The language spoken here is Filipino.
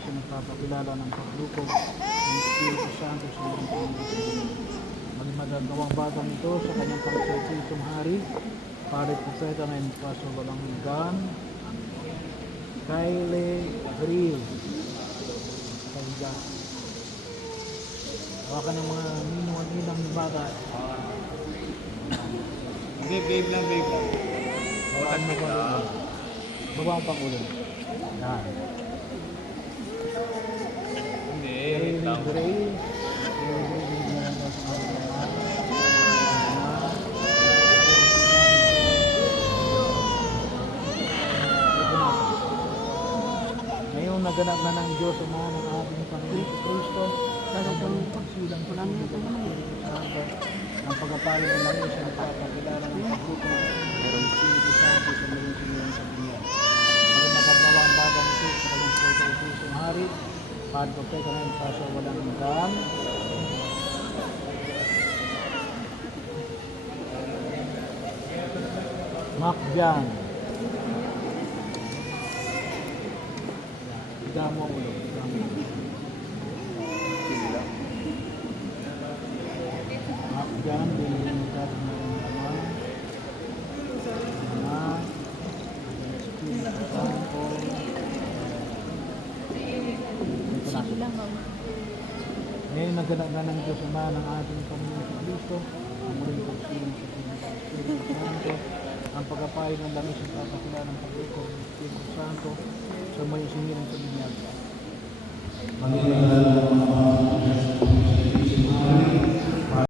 na nagpapakilala ng paglukog ng Espiritu Santo sa mga panginoon. Maging magagawang bagang ito sa kanyang pagsaitong hari, pare propeta na inupas sa walang hanggan, Kyle Grill. Kaya, Hawakan ng mga ninong at ninang ni bata. Hindi, babe lang, babe lang. Hawakan mo pa rin. Baba ang pangulo. Yan. Ngayon naganap na ng Diyos ang mga ng ating Panginoon sa Kristo. Talagang pagsilang ko lang yung Espiritu Santo. Ang pagkapalit ng langis ang papakilala ng pagbuto ng Espiritu Santo sa mga sinilang sa dunia. Maging magagawa ang bagang ito sa kanyang Kristo Kristung Hari. Padre ko kayo kanang kaso walang hanggan. Makjan. Higa mo ulo. higa mo. Makjan, bilhin mo ka sa mga laman. Ama, ang. Ito na. Sige lang, ma'am. Ngayon naganaga ng Diyos Ama ng ating Panginoon sa Kristo, ang muling pagsilang sa Espiritu Santo, ang pagkapain ng langis at papakila ng paglikod ng Espiritu Santo sa may sinilang sa binyag. Panginoon,